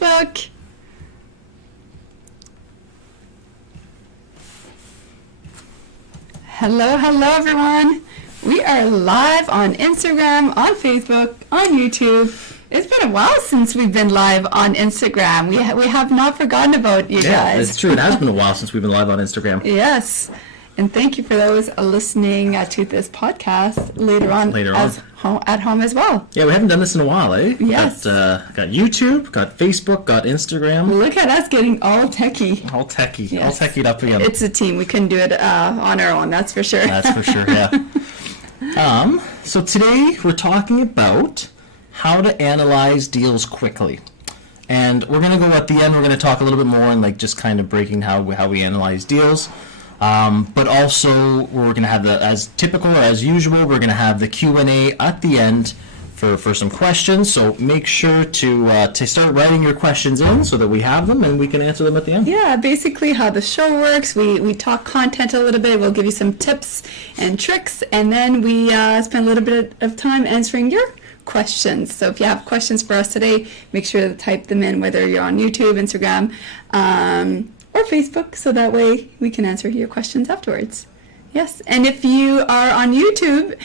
Facebook. Hello everyone. We are live on Instagram, on Facebook, on YouTube. It's been a while since we've been live on Instagram. We have not forgotten about you guys. Yeah, it's true. It has been a while since we've been live on Instagram. Yes. And thank you for those listening to this podcast later on at home as well. Yeah, we haven't done this in a while, eh? Yes. Got YouTube, got Facebook, got Instagram. Look at us getting all techie. All techie. Yes. All techied up again. It's a team. We couldn't do it on our own, that's for sure. That's for sure, yeah. So today we're talking about how to analyze deals quickly. And we're going to go at the end, we're going to talk a little bit more and like just kind of breaking how we analyze deals. But also we're going to have as typical or as usual, we're going to have the Q&A at the end for some questions. So make sure to start writing your questions in so that we have them and we can answer them at the end. Yeah, basically how the show works. We talk content a little bit. We'll give you some tips and tricks, and then we spend a little bit of time answering your questions. So if you have questions for us today, make sure to type them in, whether you're on YouTube, Instagram, or Facebook, so that way we can answer your questions afterwards. Yes, and if you are on YouTube,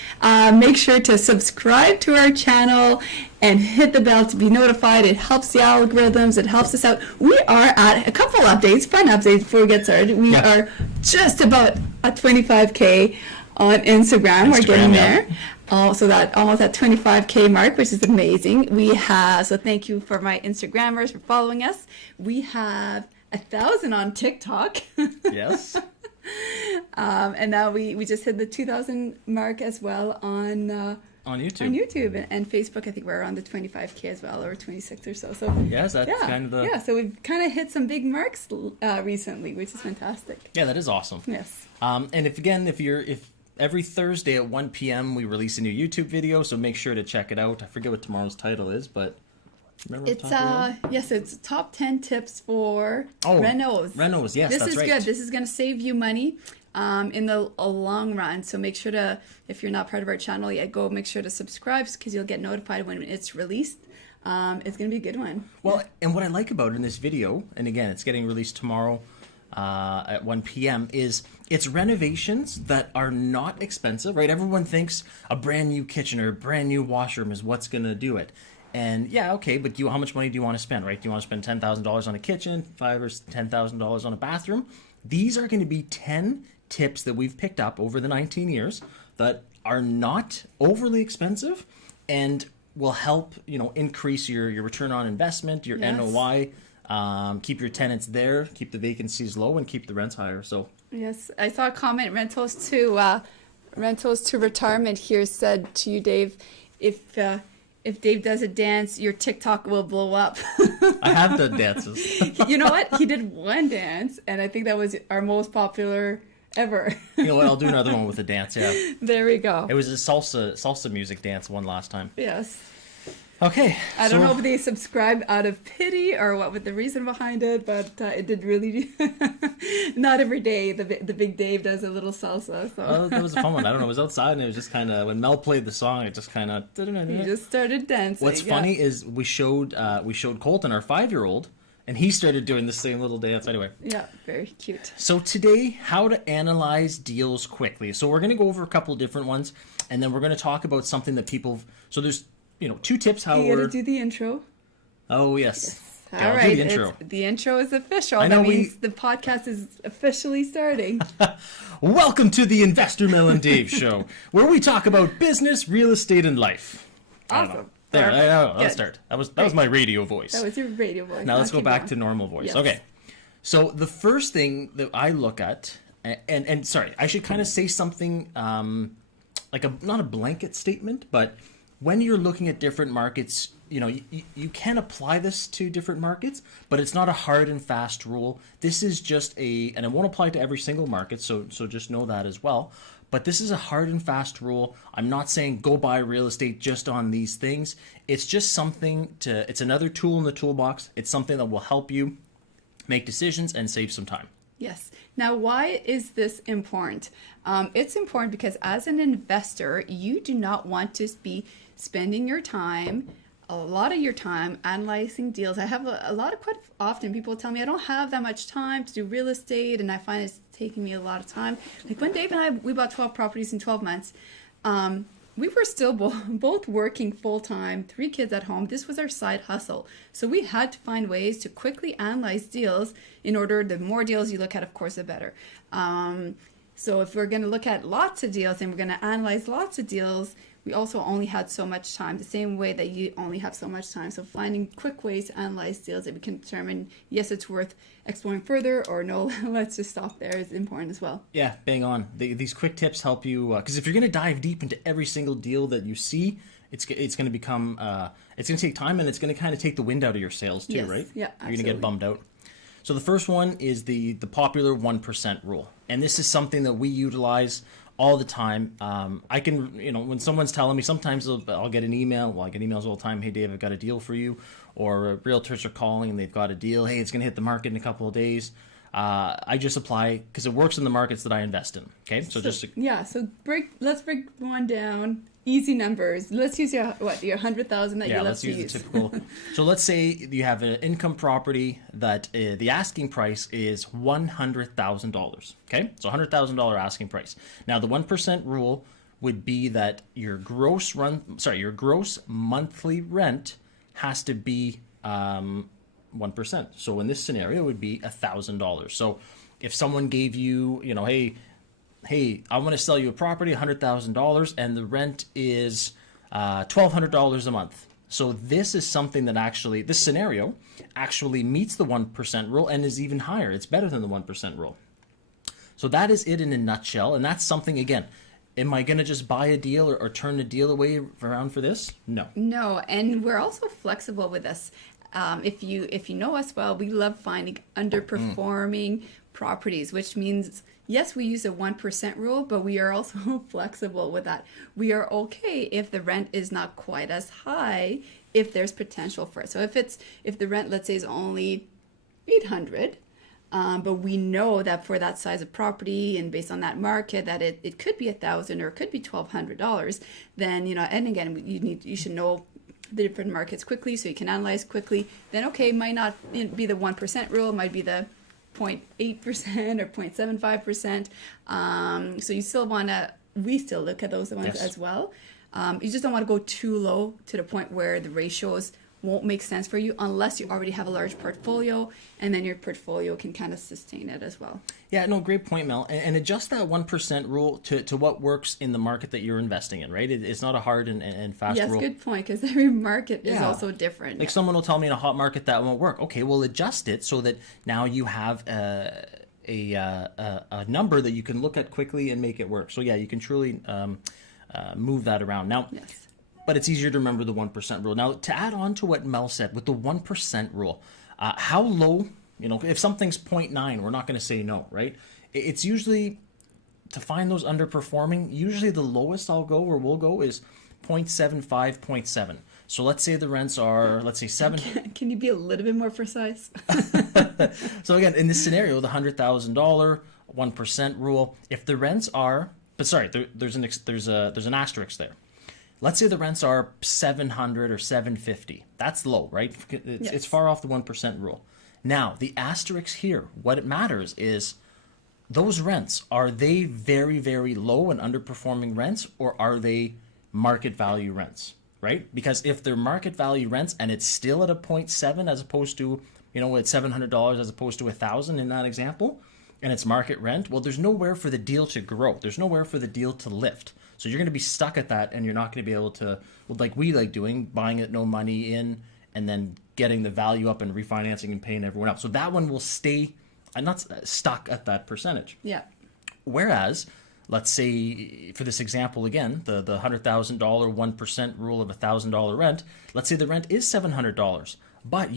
make sure to subscribe to our channel and hit the bell to be notified. It helps the algorithms. It helps us out. We are at a couple updates, fun updates before we get started. We are just about at 25K on Instagram. We're getting there. So that almost at 25K mark, which is amazing. So thank you for my Instagrammers for following us. We have 1,000 on TikTok. Yes. And now we just hit the 2,000 mark as well on YouTube. On YouTube and Facebook. I think we're on the 25K as well, or 26 or so. So yes, that's kind of the... Yeah, so we've kind of hit some big marks recently, which is fantastic. Yeah, that is awesome. Yes. And if every Thursday at 1 p.m. we release a new YouTube video, so make sure to check it out. I forget what tomorrow's title is, but remember it's top 10 tips for Renos. Renos, yes, that's right. Good. This is going to save you money in the long run. So make sure to, if you're not part of our channel yet, go make sure to subscribe because you'll get notified when it's released. It's going to be a good one. Well, and what I like about it in this video, and again, it's getting released tomorrow at 1 p.m., is it's renovations that are not expensive, right? Everyone thinks a brand new kitchen or a brand new washroom is what's going to do it. And yeah, okay, but how much money do you want to spend, right? Do you want to spend $10,000 on a kitchen, $5,000 or $10,000 on a bathroom? These are going to be 10 tips that we've picked up over the 19 years that are not overly expensive and will help, increase your return on investment, your NOI, keep your tenants there, keep the vacancies low, and keep the rents higher. So yes, I saw a comment, rentals to retirement here said to you, Dave, if Dave does a dance, your TikTok will blow up. I have done dances. You know what? He did one dance, and I think that was our most popular ever. You know what? I'll do another one with a dance, yeah. There we go. It was a salsa music dance one last time. Yes. Okay. I don't know if they subscribed out of pity or what was the reason behind it, but it did really... Not every day the big Dave does a little salsa. So. Well, that was a fun one. I don't know. It was outside, and it was just kind of... When Mel played the song, it just kind of... He just started dancing. What's funny is we showed Colton, our 5-year-old, and he started doing the same little dance anyway. Yeah, very cute. So today, how to analyze deals quickly. So we're going to go over a couple different ones, and then we're going to talk about something that people... So there's... 2 tips how you gotta do the intro. Oh, yes. All right. The intro is official. That means the podcast is officially starting. Welcome to the Investor Mel and Dave Show, where we talk about business, real estate, and life. Awesome. There, I'll start. That was my radio voice. That was your radio voice. Now let's go back to normal voice. Yes. Okay. So the first thing that I look at, and sorry, I should kind of say something not a blanket statement, but when you're looking at different markets, you can apply this to different markets, but it's not a hard and fast rule. This is just and it won't apply to every single market, so just know that as well. But this is a hard and fast rule. I'm not saying go buy real estate just on these things. It's just it's another tool in the toolbox. It's something that will help you make decisions and save some time. Yes. Now, why is this important? It's important because as an investor, you do not want to be spending your time a lot of your time analyzing deals. I have a lot of, quite often people tell me I don't have that much time to do real estate, and I find it's taking me a lot of time. Like when Dave and I, we bought 12 properties in 12 months. We were still both working full time, 3 kids at home. This was our side hustle. So we had to find ways to quickly analyze deals in order, the more deals you look at, of course, the better. So if we're going to look at lots of deals and we're going to analyze lots of deals, we also only had so much time, the same way that you only have so much time. So finding quick ways to analyze deals that we can determine, yes, it's worth exploring further, or no, let's just stop there, is important as well. Yeah, bang on. These quick tips help you, because if you're going to dive deep into every single deal that you see, it's going to become, it's going to take time, and it's going to kind of take the wind out of your sails too, Yes. right? Yeah, You're going to get absolutely. bummed out. So the first one is the popular 1% rule. And this is something that we utilize all the time. I can, when someone's telling me, sometimes I'll get an email. Well, I get emails all the time. Hey, Dave, I've got a deal for you. Or realtors are calling and they've got a deal. Hey, it's going to hit the market in a couple of days. I just apply because it works in the markets that I invest in. Okay, so just let's break one down. Easy numbers. Let's use your 100,000 that you love let's to use use. the typical. So let's say you have an income property that the asking price is $100,000. Okay, so $100,000 asking price. Now the 1% rule would be that your gross monthly rent has to be 1%. So in this scenario, it would be $1,000. So if someone gave you, hey, I want to sell you a property, $100,000, and the rent is $1,200 a month. So this is something that this scenario actually meets the 1% rule and is even higher. It's better than the 1% rule. So that is it in a nutshell. And that's something, again, am I going to just buy a deal or turn the deal away around for this? No. No, and we're also flexible with this. If you know us well, we love finding underperforming properties, which means, yes, we use a 1% rule, but we are also flexible with that. We are okay if the rent is not quite as high, if there's potential for it. So if the rent, let's say, is only $800, but we know that for that size of property and based on that market that it could be $1,000 or it could be $1,200, then and again you should know the different markets quickly so you can analyze quickly. Then okay, it might not be the 1% rule, it might be the 0.8% or 0.75%. So you still we still look at those ones as well. You just don't want to go too low to the point where the ratios won't make sense for you unless you already have a large portfolio, and then your portfolio can kind of sustain it as well. Yeah, no, great point, Mel. And adjust that 1% rule to what works in the market that you're investing in, right? It's not a hard and fast rule. Yes, good point, because every market is also different. Like someone will tell me in a hot market that won't work. Okay, well, adjust it so that now you have a number that you can look at quickly and make it work. So yeah, you can truly move that around. Now, Yes. But it's easier to remember the 1% rule. Now, to add on to what Mel said, with the 1% rule, how low, if something's 0.9, we're not going to say no, right? It's usually, to find those underperforming, usually the lowest we'll go is 0.75, 0.7. So let's say the rents are, let's say 7. Can you be a little bit more precise? So again, in this scenario, the $100,000, 1% rule, if the rents are, there's an asterisk there. Let's say the rents are $700 or $750. That's low, right? It's far off the 1% rule. Now, the asterisk here, what it matters is those rents, are they very, very low and underperforming rents, or are they market value rents, right? Because if they're market value rents and it's still at a 0.7 as opposed to, at $700 as opposed to $1,000 in that example, and it's market rent, well, there's nowhere for the deal to grow. There's nowhere for the deal to lift. So you're going to be stuck at that, and you're not going to be able to, like we like doing, buying it, no money in, and then getting the value up and refinancing and paying everyone up. So that one will stay not stuck at that percentage. Yeah. Whereas, let's say, for this example again, the $100,000 1% rule of $1,000 rent, let's say the rent is $700, but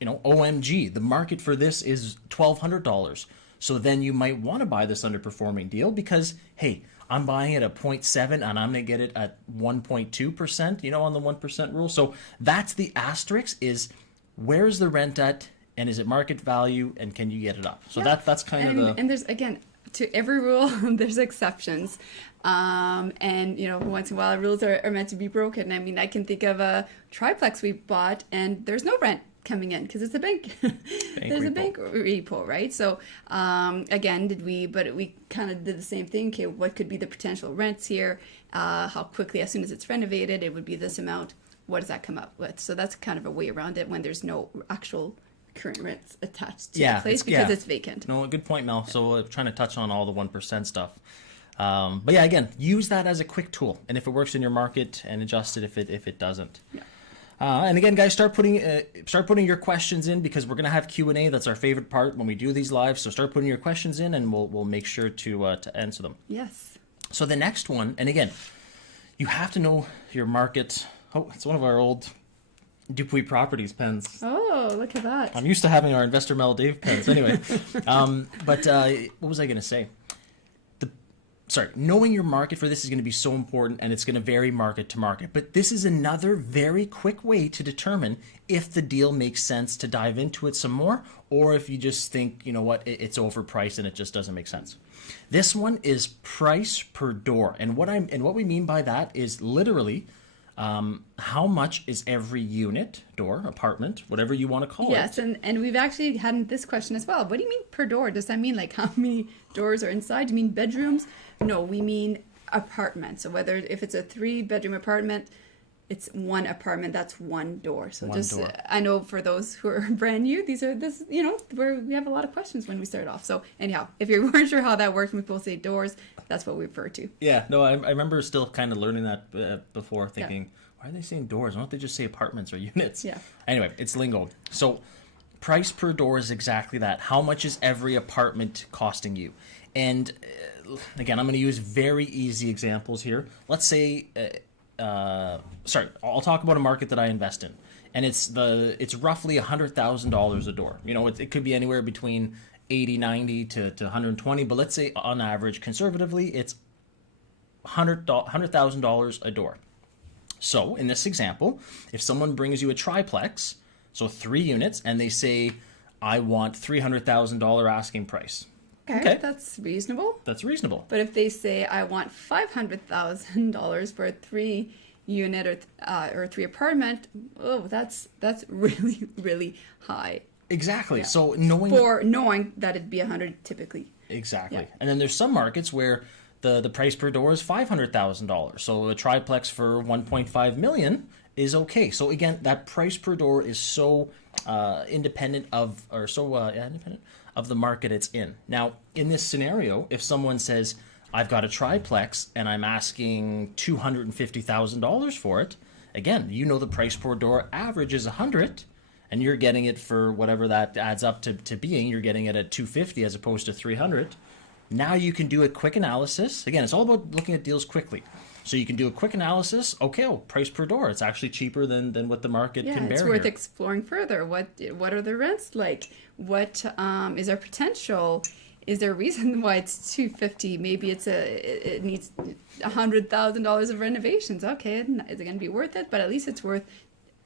OMG, the market for this is $1,200. So then you might want to buy this underperforming deal because, hey, I'm buying it at 0.7 and I'm going to get it at 1.2%, on the 1% rule. So that's the asterisk, is where's the rent at, and is it market value, and can you get it up? So that's kind of the... And there's, again, to every rule, there's exceptions. And, you know, once in a while, rules are meant to be broken. I mean, I can think of a triplex we bought, and there's no rent coming in because it's a bank. There's repo. a bank repo, right? So, again, but we kind of did the same thing. Okay, what could be the potential rents here? How quickly, as soon as it's renovated, it would be this amount. What does that come up with? So that's kind of a way around it when there's no actual current rents attached to the place because it's vacant. No, good point, Mel. So trying to touch on all the 1% stuff. But yeah, again, use that as a quick tool, and if it works in your market, and adjust it if it doesn't. Yeah. And again, guys, start putting your questions in, because we're gonna have Q&A. That's our favorite part when we do these live. So start putting your questions in, and we'll make sure to answer them. Yes. So the next one, and again, you have to know your market. Oh, it's one of our old Dupuis Properties pens. Oh, look at that. I'm used to having our Investor Mel Dave pens anyway. But what was I going to say? Knowing your market for this is going to be so important, and it's going to vary market to market. But this is another very quick way to determine if the deal makes sense to dive into it some more, or if you just think, you know what, it's overpriced and it just doesn't make sense. This one is price per door, and what we mean by that is literally how much is every unit, door, apartment, whatever you want to call it. Yes, and we've actually had this question as well. What do you mean per door? Does that mean like how many doors are inside? Do you mean bedrooms? No, we mean apartment. So if it's a 3-bedroom apartment, it's one apartment, that's one door. So door. I know for those who are brand new, we have a lot of questions when we start off. So anyhow, if you weren't sure how that works when people say doors, that's what we refer to. Yeah, no, I remember still kind of learning that before, thinking, why are they saying doors? Why don't they just say apartments or units? Yeah. Anyway, it's lingo. So price per door is exactly that. How much is every apartment costing you? And again, I'm going to use very easy examples here. Let's say, I'll talk about a market that I invest in, and it's roughly $100,000 a door. You know, it could be anywhere between 80, 90 to 120, but let's say on average, conservatively, it's $100,000 a door. So in this example, if someone brings you a triplex, so 3 units, and they say, I want $300,000 asking price. Okay, that's reasonable. That's reasonable. But if they say, I want $500,000 for a 3-unit or 3 apartment, that's really, really high. Exactly. Yeah. So knowing that it'd be 100 typically. Exactly. Yeah. And then there's some markets where the price per door is $500,000. So a triplex for $1.5 million is okay. So again, that price per door is so independent of the market it's in. Now, in this scenario, if someone says, I've got a triplex and I'm asking $250,000 for it, again, you know the price per door average is $100,000, and you're getting it for whatever that adds up to being. You're getting it at $250,000 as opposed to $300,000. Now you can do a quick analysis. Again, it's all about looking at deals quickly. So you can do a quick analysis. Okay, price per door. It's actually cheaper than what the market can bear. It's worth exploring further. What are the rents like? What is our potential? Is there a reason why it's $250,000? Maybe it needs $100,000 of renovations. Okay, is it going to be worth it? But at least it's worth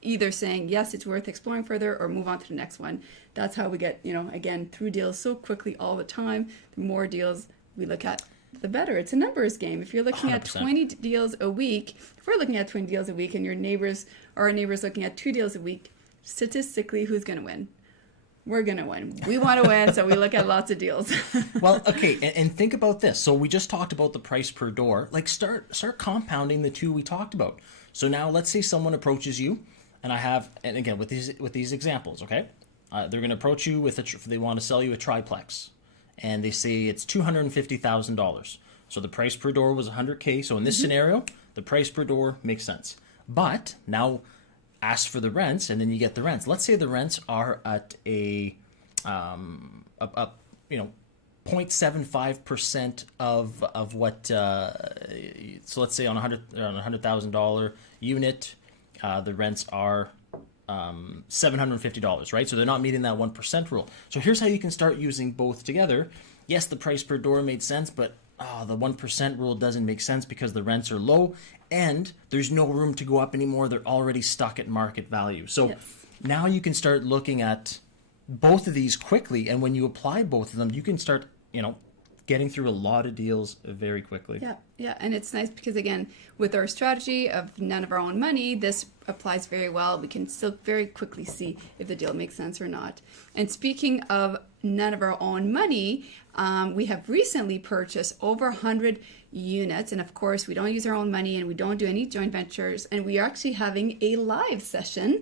either saying yes, it's worth exploring further, or move on to the next one. That's how we get, again, through deals so quickly all the time. The more deals we look at, the better. It's a numbers game. If you're looking 100%. at 20 deals a week, if we're looking at 20 deals a week and our neighbors looking at 2 deals a week, statistically, who's going to win? We're going to win. We want to win, so we look at lots of deals. Well, okay, and think about this. So we just talked about the price per door. Like start compounding the two we talked about. So now let's say someone approaches you, and again with these examples, okay? They're going to approach you they want to sell you a triplex, and they say it's $250,000. So the price per door was $100K. So in this scenario, the price per door makes sense. But now ask for the rents, and then you get the rents. Let's say the rents are at a 0.75% of what. So let's say on a $100,000 unit, the rents are $750, right? So they're not meeting that 1% rule. So here's how you can start using both together. Yes, the price per door made sense, but the 1% rule doesn't make sense because the rents are low and there's no room to go up anymore. They're already stuck at market value. So now you can start looking at both of these quickly, and when you apply both of them, you can start, getting through a lot of deals very quickly. Yeah, yeah, and it's nice because again, with our strategy of none of our own money, this applies very well. We can still very quickly see if the deal makes sense or not. And speaking of none of our own money, we have recently purchased over 100 units, and of course we don't use our own money and we don't do any joint ventures, and we are actually having a live session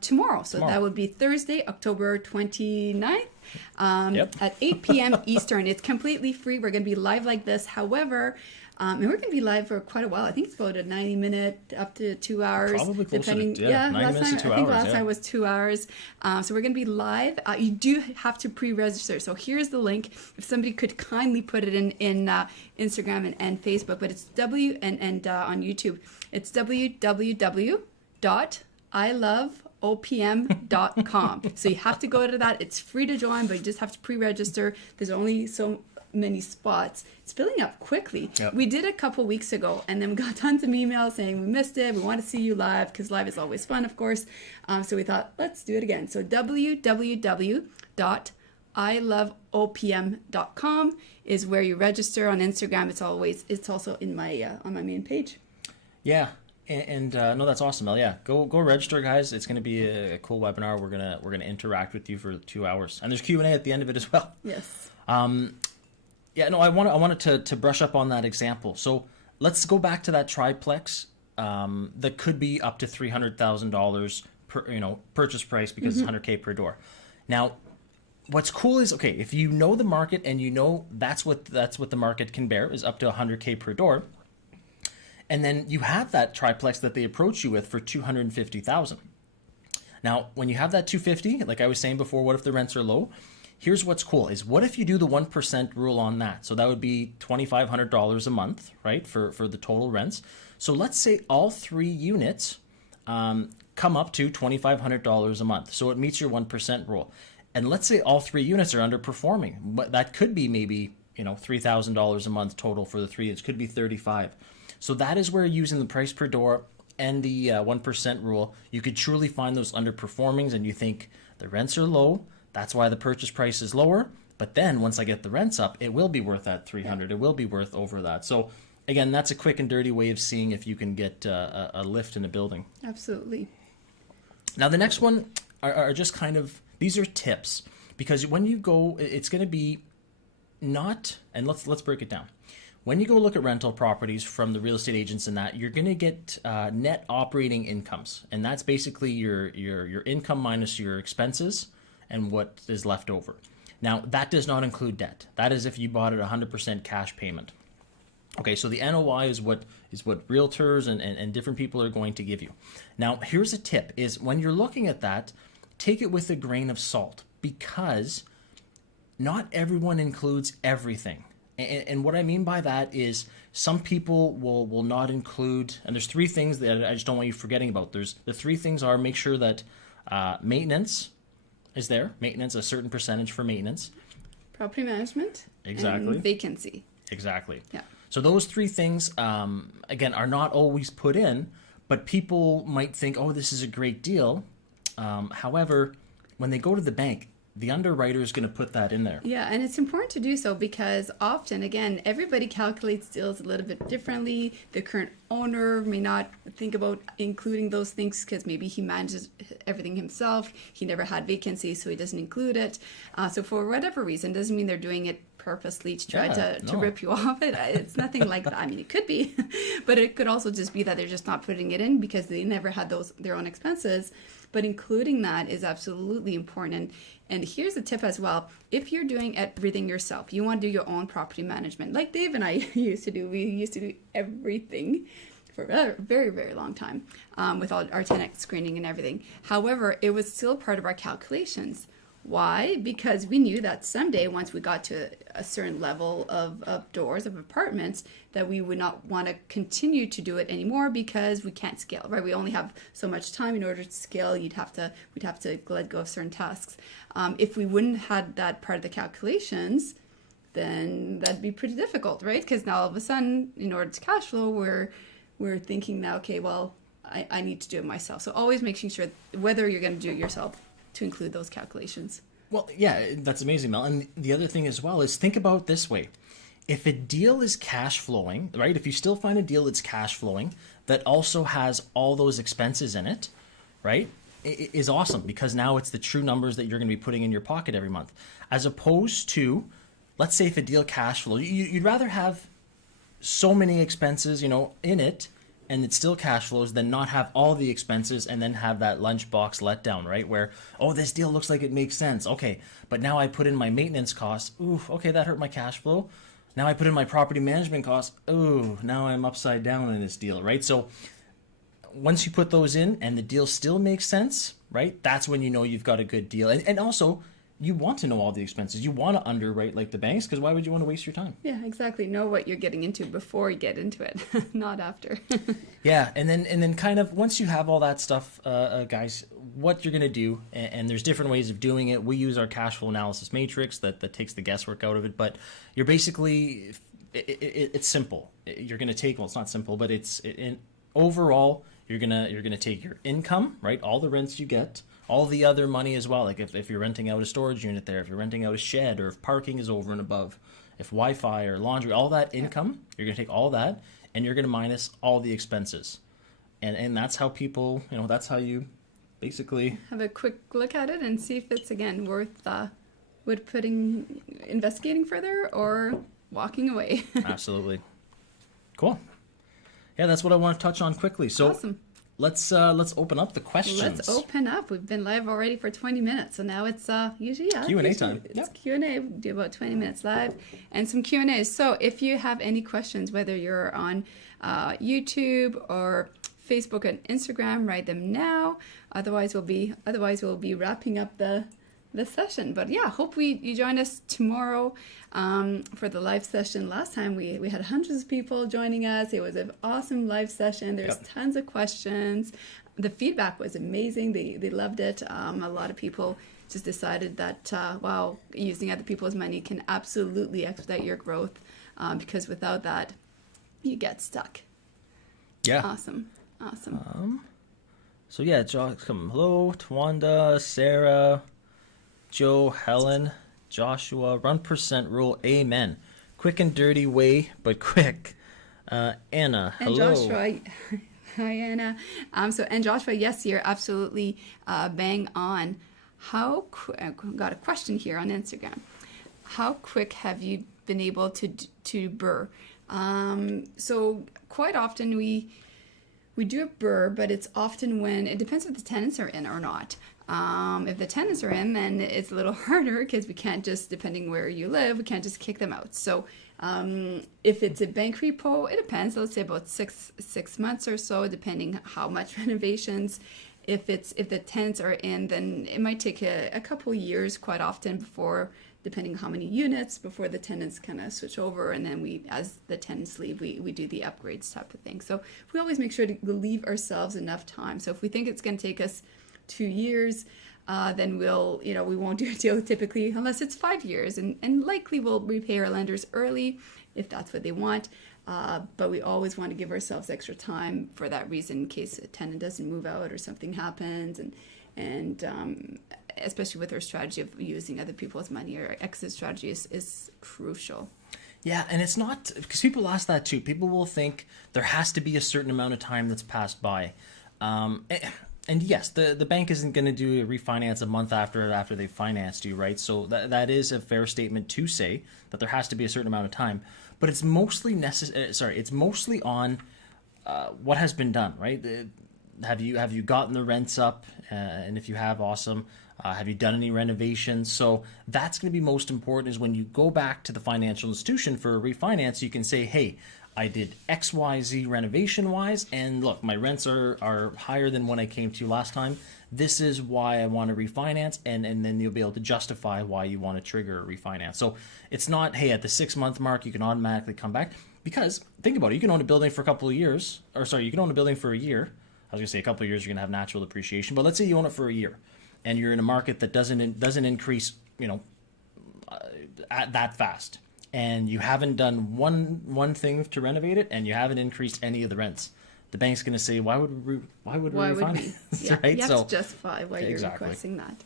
tomorrow. So that would be Thursday, October 29th. At 8 p.m. Eastern. It's completely free. We're going to be live like this. However, and we're going to be live for quite a while. I think it's about a 90-minute up to 2 hours. Probably closer depending. to 90 minutes to 2 hours. I think last time was 2 hours. So we're going to be live. You do have to pre-register. So here's the link. If somebody could kindly put it in Instagram and Facebook, but it's on YouTube. It's www.iloveopm.com. So you have to go to that. It's free to join, but you just have to pre-register. There's only so many spots. It's filling up quickly. Yep. We did a couple weeks ago, and then we got tons of emails saying we missed it. We want to see you live because live is always fun, of course. So we thought, let's do it again. So www.iloveopm.com is where you register on Instagram. It's also in my on my main page. Yeah. And no, that's awesome, Mel. Yeah, go register, guys. It's going to be a cool webinar. We're gonna interact with you for 2 hours, and there's Q&A at the end of it as well. Yes. Yeah, no, I wanted to brush up on that example. So let's go back to that triplex that could be up to $300,000 per purchase price because it's $100K per door. Now, what's cool is if you know the market and you know that's what the market can bear is up to $100K per door. And then you have that triplex that they approach you with for $250,000. Now, when you have that $250,000, like I was saying before, what if the rents are low? Here's what's cool is what if you do the 1% rule on that? So that would be $2,500 a month, right, for the total rents. So let's say all 3 units come up to $2,500 a month. So it meets your 1% rule. And let's say all 3 units are underperforming. But that could be maybe $3,000 a month total for the 3 units. Could be $35,000. So that is where using the price per door and the 1% rule, you could truly find those underperformings and you think the rents are low. That's why the purchase price is lower. But then once I get the rents up, it will be worth that $300,000. It will be worth over that. So again, that's a quick and dirty way of seeing if you can get a lift in a building. Absolutely. Now the next one are just kind of, these are tips. Because when you go, it's going to be not, and let's break it down. When you go look at rental properties from the real estate agents and that, you're going to get net operating incomes. And that's basically your income minus your expenses and what is left over. Now, that does not include debt. That is if you bought it 100% cash payment. Okay, so the NOI is what realtors and different people are going to give you. Now, here's a tip, is when you're looking at that, take it with a grain of salt because not everyone includes everything. And what I mean by that is some people will not include, and there's 3 things that I just don't want you forgetting about. The 3 things are make sure that maintenance is there. Maintenance, a certain percentage for maintenance. Property management. Exactly. And vacancy. Exactly. Yeah. So those 3 things, again, are not always put in, but people might think, oh, this is a great deal. However, when they go to the bank, the underwriter is going to put that in there. Yeah, and it's important to do so because often, again, everybody calculates deals a little bit differently. The current owner may not think about including those things because maybe he manages everything himself. He never had vacancy, so he doesn't include it. So for whatever reason, doesn't mean they're doing it purposely to try to rip you off. It's nothing like that. I mean, it could be, but it could also just be that they're just not putting it in because they never had their own expenses. But including that is absolutely important. And here's a tip as well. If you're doing everything yourself, you want to do your own property management, like Dave and I used to do. We used to do everything for a very, very long time with all our tenant screening and everything. However, it was still part of our calculations. Why? Because we knew that someday, once we got to a certain level of doors, of apartments, that we would not want to continue to do it anymore because we can't scale, right? We only have so much time in order to scale. We'd have to let go of certain tasks. If we wouldn't had that part of the calculations, then that'd be pretty difficult, right? Because now all of a sudden, in order to cash flow, we're thinking now, okay, well, I need to do it myself. So always making sure whether you're going to do it yourself, to include those calculations. Well, yeah, that's amazing, Mel. And the other thing as well is think about it this way. If a deal is cash flowing, right? If you still find a deal that's cash flowing that also has all those expenses in it, right? It is awesome because now it's the true numbers that you're going to be putting in your pocket every month. As opposed to, let's say if a deal cash flow, you'd rather have so many expenses, in it, and it still cash flows, than not have all the expenses and then have that lunchbox letdown, right? Where, oh, this deal looks like it makes sense. Okay, but now I put in my maintenance costs. Ooh, okay, that hurt my cash flow. Now I put in my property management costs. Ooh, now I'm upside down in this deal, right? So once you put those in and the deal still makes sense, right? That's when you know you've got a good deal. And also, you want to know all the expenses. You want to underwrite like the banks, because why would you want to waste your time? Yeah, exactly. Know what you're getting into before you get into it, not after. Yeah, and then kind of once you have all that stuff, guys, what you're going to do, and there's different ways of doing it. We use our cash flow analysis matrix that takes the guesswork out of it, but you're basically, it's simple. You're going to take, well, it's not simple, but overall, you're gonna take your income, right? All the rents you get, all the other money as well. Like if you're renting out a storage unit there, if you're renting out a shed, or if parking is over and above, if Wi-Fi or laundry, all that income, you're gonna take all that and you're gonna minus all the expenses. And that's how people, that's how you basically have a quick look at it and see if it's again worth investigating further or walking away. Absolutely. Cool. Yeah, that's what I want to touch on quickly. So awesome. Let's open up the questions. Let's open up. We've been live already for 20 minutes, so now it's usually Q&A time. It's Q&A. We do about 20 minutes live and some Q&As. So if you have any questions, whether you're on YouTube or Facebook and Instagram, write them now. Otherwise we'll be wrapping up the session. But yeah, hope you join us tomorrow for the live session. Last time we had hundreds of people joining us. It was an awesome live session. There's tons of questions. The feedback was amazing. They loved it. A lot of people just decided that wow, using other people's money can absolutely expedite your growth, because without that you get stuck. Yeah. Awesome. So yeah, hello, Twanda, Sarah, Joe, Helen, Joshua, run percent rule, amen. Quick and dirty way, but quick. Anna, and hello. Joshua, hi Anna. And Joshua, yes, you're absolutely bang on. Got a question here on Instagram. How quick have you been able to BRRRR? So quite often we do a BRRRR, but it's often when it depends if the tenants are in or not. If the tenants are in, then it's a little harder because we can't just, depending where you live, we can't just kick them out. So if it's a bank repo, it depends. Let's say about six months or so, depending how much renovations. If the tenants are in, then it might take a couple years quite often before, depending how many units, before the tenants kind of switch over, and then as the tenants leave, we do the upgrades type of thing. So we always make sure to leave ourselves enough time. So if we think it's going to take us 2 years, then we won't do a deal typically unless it's 5 years, and likely we'll repay our lenders early if that's what they want. But we always want to give ourselves extra time for that reason, in case a tenant doesn't move out or something happens, and especially with our strategy of using other people's money, or exit strategy is crucial. Yeah, and it's not, because people ask that too. People will think there has to be a certain amount of time that's passed by. And yes, the bank isn't going to do a refinance a month after they've financed you, right? So that is a fair statement to say that there has to be a certain amount of time, but it's mostly it's mostly on what has been done, right? Have you gotten the rents up? And if you have, awesome. Have you done any renovations? So that's going to be most important, is when you go back to the financial institution for a refinance, you can say, hey, I did XYZ renovation wise, and look, my rents are higher than when I came to you last time. This is why I want to refinance, and then you'll be able to justify why you want to trigger a refinance. So it's not, hey, at the 6 month mark you can automatically come back, because think about it, you can own a building for a couple of years, you can own a building for a year. I was gonna say a couple of years you're gonna have natural appreciation, but let's say you own it for a year, and you're in a market that doesn't increase, that fast, and you haven't done one thing to renovate it, and you haven't increased any of the rents. The bank's going to say, why would we refinance? Yeah, right? you have to justify why you're exactly. requesting that.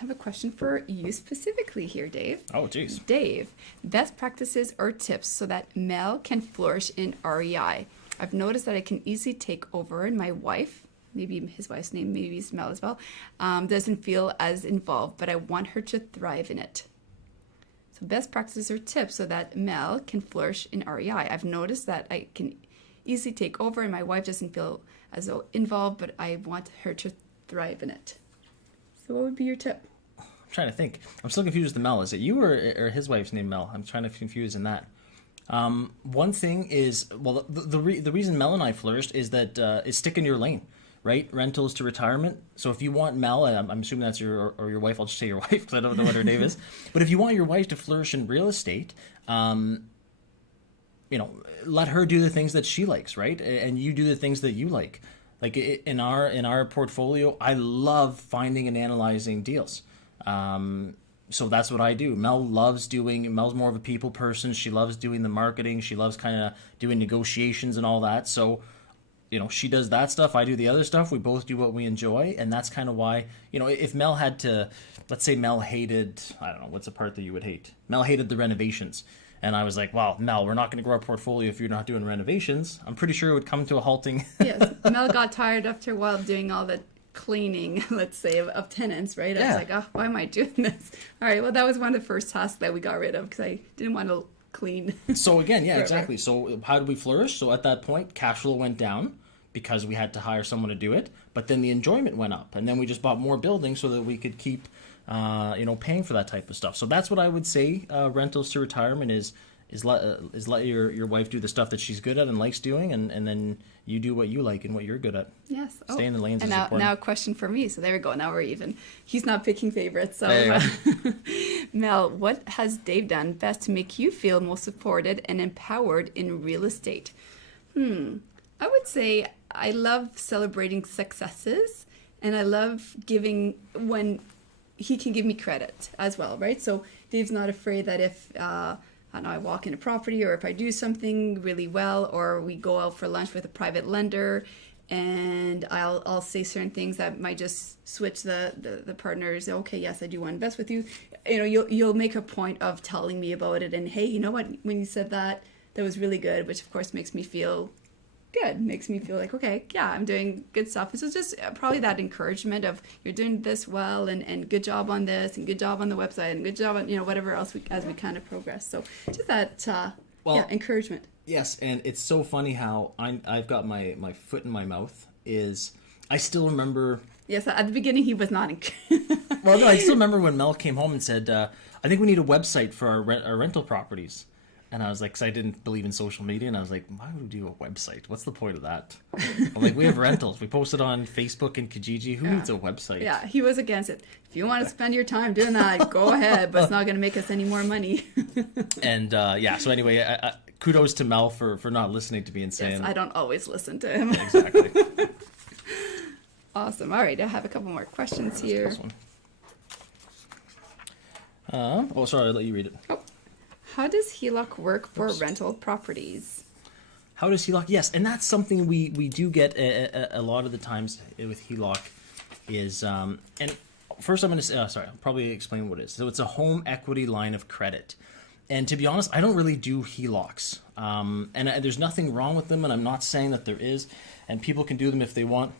have a question for you specifically here, Dave. Oh, geez. Dave, best practices or tips so that Mel can flourish in REI. I've noticed that I can easily take over, and my wife, maybe his wife's name, maybe it's Mel as well, doesn't feel as involved, but I want her to thrive in it. So best practices or tips so that Mel can flourish in REI. I've noticed that I can easily take over, and my wife doesn't feel as though involved, but I want her to thrive in it. So what would be your tip? I'm trying to think. I'm still confused with Mel. Is it you or his wife's name Mel? I'm trying to confuse in that. One thing is, well, the reason Mel and I flourished is that is stick in your lane, right? Rentals to retirement. So if you want Mel, I'm assuming that's your wife. I'll just say your wife because I don't know what her name is. But if you want your wife to flourish in real estate, let her do the things that she likes, right? And you do the things that you like. Like in our portfolio, I love finding and analyzing deals. So that's what I do. Mel's more of a people person. She loves doing the marketing. She loves kind of doing negotiations and all that. So, she does that stuff. I do the other stuff. We both do what we enjoy. And that's kind of why, if Mel had to, let's say Mel hated, I don't know, what's the part that you would hate? Mel hated the renovations. And I was like, wow, Mel, we're not going to grow our portfolio if you're not doing renovations. I'm pretty sure it would come to a halting. Yes, Mel got tired after a while of doing all the cleaning, let's say, of tenants, right? I was like, oh, why am I doing this? All right, well, that was one of the first tasks that we got rid of because I didn't want to clean. So again, yeah, exactly. So how did we flourish? So at that point, cash flow went down because we had to hire someone to do it, but then the enjoyment went up, and then we just bought more buildings so that we could keep, paying for that type of stuff. So that's what I would say. Rentals to retirement is let your wife do the stuff that she's good at and likes doing, and then you do what you like and what you're good at. Yes. Stay in the lanes and is important. Now a question for me. So there we go. Now we're even. He's not picking favorites. So Mel, what has Dave done best to make you feel most supported and empowered in real estate? I would say I love celebrating successes, and I love giving when he can give me credit as well, right? So Dave's not afraid that if I don't know, I walk in a property, or if I do something really well, or we go out for lunch with a private lender, and I'll say certain things that might just switch the partners. Okay, yes, I do want to invest with you. You'll make a point of telling me about it, and hey, you know what? When you said that was really good, which of course makes me feel good, makes me feel like, okay, yeah, I'm doing good stuff. So it's just probably that encouragement of you're doing this well, and good job on this, and good job on the website, and good job on whatever else as we kind of progress. So just that encouragement. Yes, and it's so funny how I've got my foot in my mouth. Is I still remember. Yes, at the beginning he was not. Well, no, I still remember when Mel came home and said, "I think we need a website for our rental properties." And I was like, because I didn't believe in social media, and I was like, why would we do a website? What's the point of that? I'm like, we have rentals. We post it on Facebook and Kijiji. Who needs a website? Yeah, he was against it. If you want to spend your time doing that, go ahead, but it's not going to make us any more money. And so anyway, kudos to Mel for not listening to me and saying. Yes, I don't always listen to him. Exactly. Awesome. All right, I have a couple more questions here. This one. Sorry, I'll let you read it. Oh. How does HELOC work for rental properties? How does HELOC? Yes, and that's something we do get a lot of the times with HELOC is, and first I'm going to say, I'll probably explain what it is. So it's a home equity line of credit. And to be honest, I don't really do HELOCs. And there's nothing wrong with them, and I'm not saying that there is, and people can do them if they want.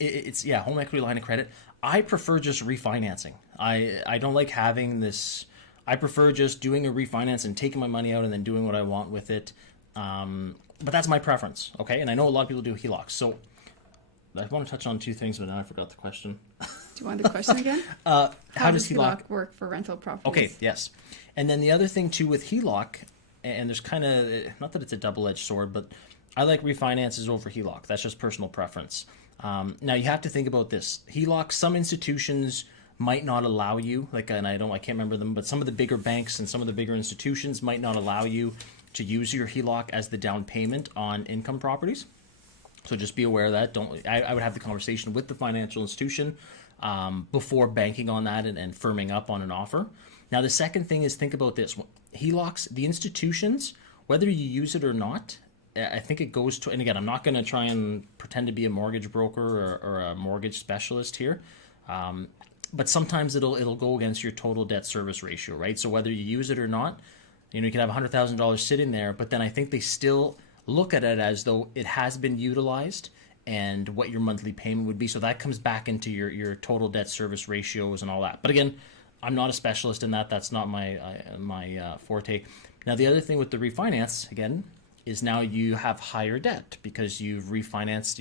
It's home equity line of credit. I prefer just refinancing. I don't like having this. I prefer just doing a refinance and taking my money out and then doing what I want with it. But that's my preference, okay? And I know a lot of people do HELOCs. So I want to touch on two things, but now I forgot the question. Do you want the question again? How does HELOC work for rental properties? Okay, yes. And then the other thing, too, with HELOC, and there's kind of, not that it's a double-edged sword, but I like refinances over HELOC. That's just personal preference. Now, you have to think about this. HELOC, some institutions might not allow you, I can't remember them, but some of the bigger banks and some of the bigger institutions might not allow you to use your HELOC as the down payment on income properties. So just be aware of that. I would have the conversation with the financial institution before banking on that and firming up on an offer. Now, the second thing is, think about this. HELOCs, the institutions, whether you use it or not, I think it goes to, and again, I'm not going to try and pretend to be a mortgage broker or a mortgage specialist here. but sometimes it'll go against your total debt service ratio, right? So whether you use it or not, you can have $100,000 sitting there, but then I think they still look at it as though it has been utilized and what your monthly payment would be. So that comes back into your total debt service ratios and all that. But again, I'm not a specialist in that. That's not my forte. Now, the other thing with the refinance, again, is now you have higher debt because you've refinanced,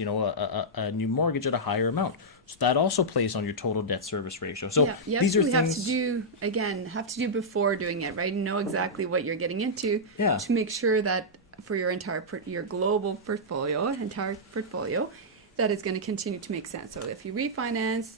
a new mortgage at a higher amount. So that also plays on your total debt service ratio. So you these are have things to do before doing it, right? Know exactly what you're getting into to make sure that for your global portfolio, that is going to continue to make sense. So if you refinance,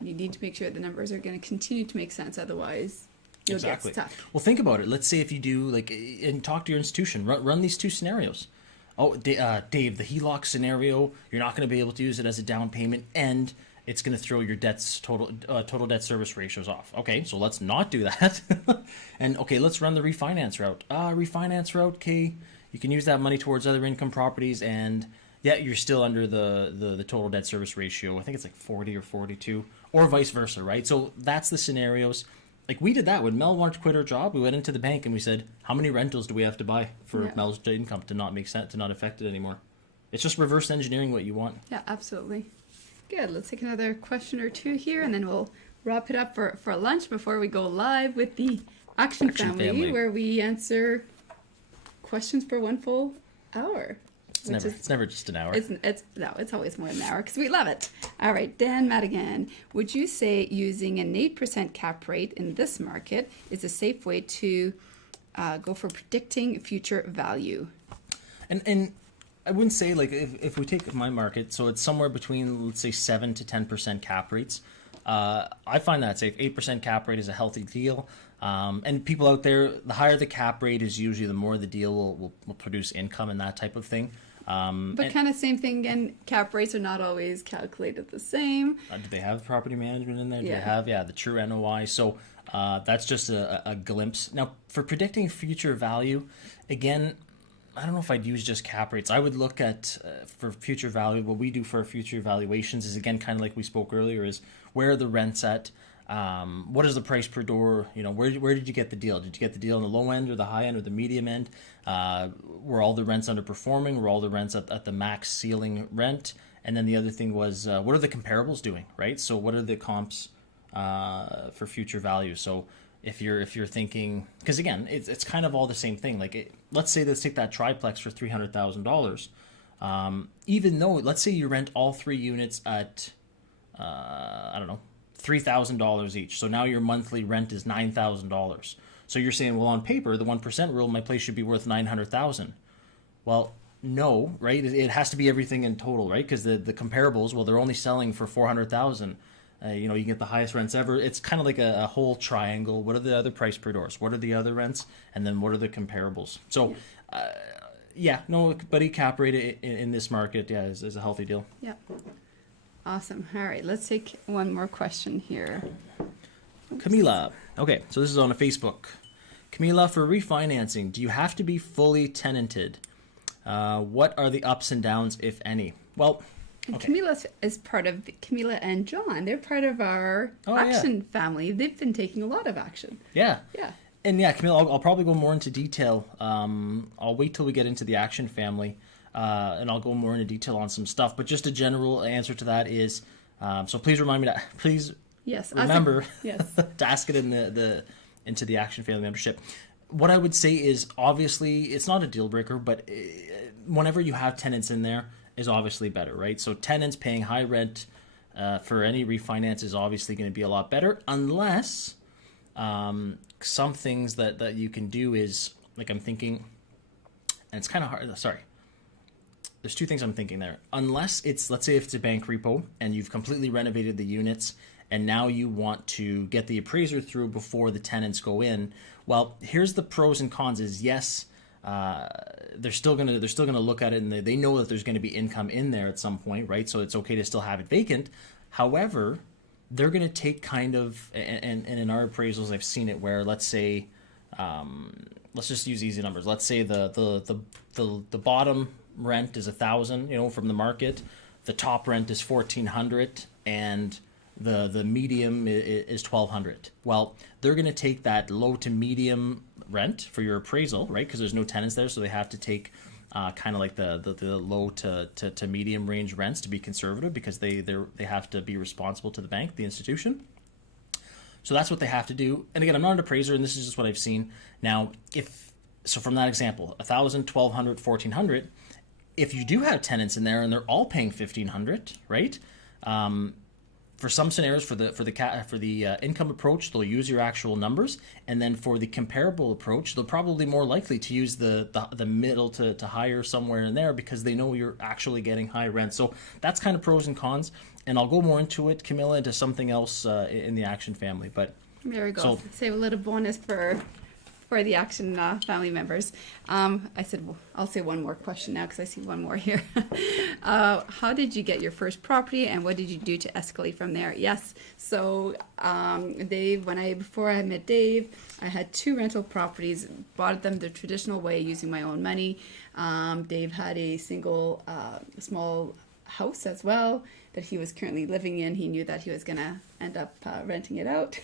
you need to make sure the numbers are going to continue to make sense. Otherwise, you'll get stuck. Well, think about it. Let's say if you do and talk to your institution, run these two scenarios. Oh, Dave, the HELOC scenario, you're not going to be able to use it as a down payment, and it's going to throw your total debt service ratios off. Okay, so let's not do that. And okay, let's run the refinance route. Okay, you can use that money towards other income properties, and you're still under the total debt service ratio. I think it's like 40 or 42, or vice versa, right? So that's the scenarios. Like we did that when Mel wanted to quit her job. We went into the bank and we said, how many rentals do we have to buy for Mel's income to not make sense, to not affect it anymore? It's just reverse engineering what you want. Yeah, absolutely. Good. Let's take another question or two here, and then we'll wrap it up for lunch before we go live with the Action Family, where we answer questions for one full hour. It's never just an hour. It's always more than an hour because we love it. All right, Dan Madigan, would you say using an 8% cap rate in this market is a safe way to go for predicting future value? And I wouldn't say, like, if we take my market, so it's somewhere between, let's say, 7 to 10% cap rates. I find that safe. 8% cap rate is a healthy deal. And people out there, the higher the cap rate is usually the more the deal will produce income and that type of thing. But kind of same thing again, cap rates are not always calculated the same. Do they have property management in there? Do they have, the true NOI? So that's just a glimpse. Now, for predicting future value, again, I don't know if I'd use just cap rates. I would look at, for future value, what we do for our future evaluations is, again, kind of like we spoke earlier, is where are the rents at? What is the price per door? Where did you get the deal? Did you get the deal on the low end or the high end or the medium end? Were all the rents underperforming? Were all the rents at the max ceiling rent? And then the other thing was, what are the comparables doing, right? So what are the comps for future value? So if you're thinking, because again, it's kind of all the same thing. Like let's take that triplex for $300,000. Even though, let's say you rent all 3 units at, I don't know, $3,000 each. So now your monthly rent is $9,000. So you're saying, well, on paper, the 1% rule, my place should be worth $900,000. Well, no, right? It has to be everything in total, right? Because the comparables, well, they're only selling for $400,000. You can get the highest rents ever. It's kind of like a whole triangle. What are the other price per doors? What are the other rents? And then what are the comparables? So, but cap rate in this market, is a healthy deal. Yeah. Awesome. All right, let's take one more question here. Camila. Okay, so this is on a Facebook. Camila, for refinancing, do you have to be fully tenanted? What are the ups and downs, if any? Well, okay. Camila is part of Camila and John. They're part of our Action Family. They've been taking a lot of action. Yeah. Yeah. And Camila, I'll probably go more into detail. I'll wait till we get into the Action Family. And I'll go more into detail on some stuff. But just a general answer to that is, so please remind me remember to ask it into the Action Family membership. What I would say is, obviously, it's not a deal breaker, but whenever you have tenants in there is obviously better, right? So tenants paying high rent for any refinance is obviously going to be a lot better, unless some things that you can do is, like I'm thinking, and it's kind of hard, sorry. There's 2 things I'm thinking there. Unless let's say if it's a bank repo and you've completely renovated the units and now you want to get the appraiser through before the tenants go in. Well, here's the pros and cons is, yes, they're still gonna look at it and they know that there's gonna be income in there at some point, right? So it's okay to still have it vacant. However, they're gonna take kind of, and in our appraisals I've seen it where, let's say, let's just use easy numbers. Let's say the bottom rent is $1,000, from the market. The top rent is $1,400, and The medium is 1,200. Well, they're going to take that low to medium rent for your appraisal, right? Because there's no tenants there, so they have to take kind of like the low to medium range rents to be conservative, because they have to be responsible to the bank, the institution. So that's what they have to do. And again, I'm not an appraiser, and this is just what I've seen. Now, so from that example, 1,000, 1,200, 1,400, if you do have tenants in there and they're all paying 1,500, right? For some scenarios, for the income approach, they'll use your actual numbers, and then for the comparable approach, they'll probably more likely to use the middle to higher somewhere in there, because they know you're actually getting high rent. So that's kind of pros and cons, and I'll go more into it, Camilla, into something else in the Action family. But there we go. So, save a little bonus for the Action family members. I said, well, I'll say one more question now because I see one more here. How did you get your first property, and what did you do to escalate from there? Yes. So Dave, before I met Dave, I had 2 rental properties, bought them the traditional way using my own money. Dave had a single small house as well that he was currently living in. He knew that he was going to end up renting it out.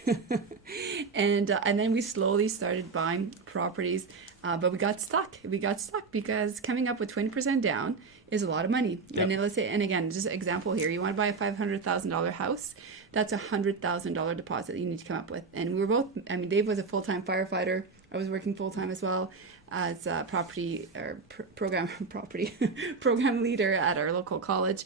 and then we slowly started buying properties, but we got stuck. Because coming up with 20% down is a lot of money. Yep. And let's say, and again, just an example here, you want to buy a $500,000 house, that's a $100,000 deposit you need to come up with. And we were both, Dave was a full-time firefighter. I was working full-time as well as a program leader at our local college.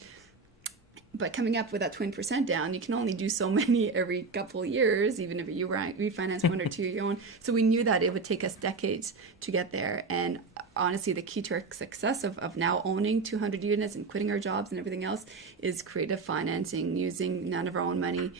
But coming up with that 20% down, you can only do so many every couple of years, even if you refinance 1 or 2 of your own. So we knew that it would take us decades to get there. And honestly, the key to our success of now owning 200 units and quitting our jobs and everything else is creative financing, using none of our own money,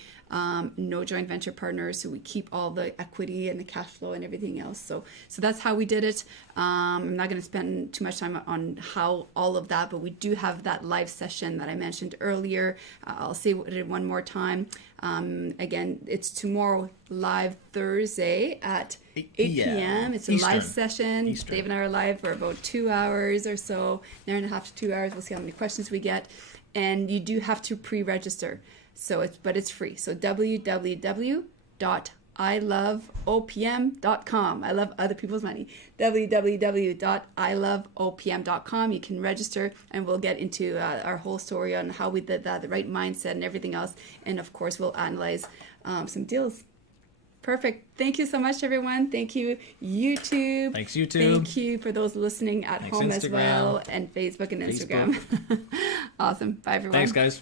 no joint venture partners. So we keep all the equity and the cash flow and everything else. So that's how we did it. I'm not going to spend too much time on how all of that, but we do have that live session that I mentioned earlier. I'll say it one more time. Again, it's tomorrow, live Thursday at 8 p.m. It's a Eastern. live session. Eastern. Dave and I are live for about 2 hours or so, an hour and a half to 2 hours. We'll see how many questions we get. And you do have to pre-register. But it's free. So www.iloveopm.com. I love other people's money. www.iloveopm.com. You can register, and we'll get into our whole story on how we did that, the right mindset and everything else. And of course, we'll analyze some deals. Perfect. Thank you so much, everyone. Thank you, YouTube. Thanks, YouTube. Thank you for those listening at home as well, and Facebook and Instagram. Awesome. Bye, everyone. Thanks, guys.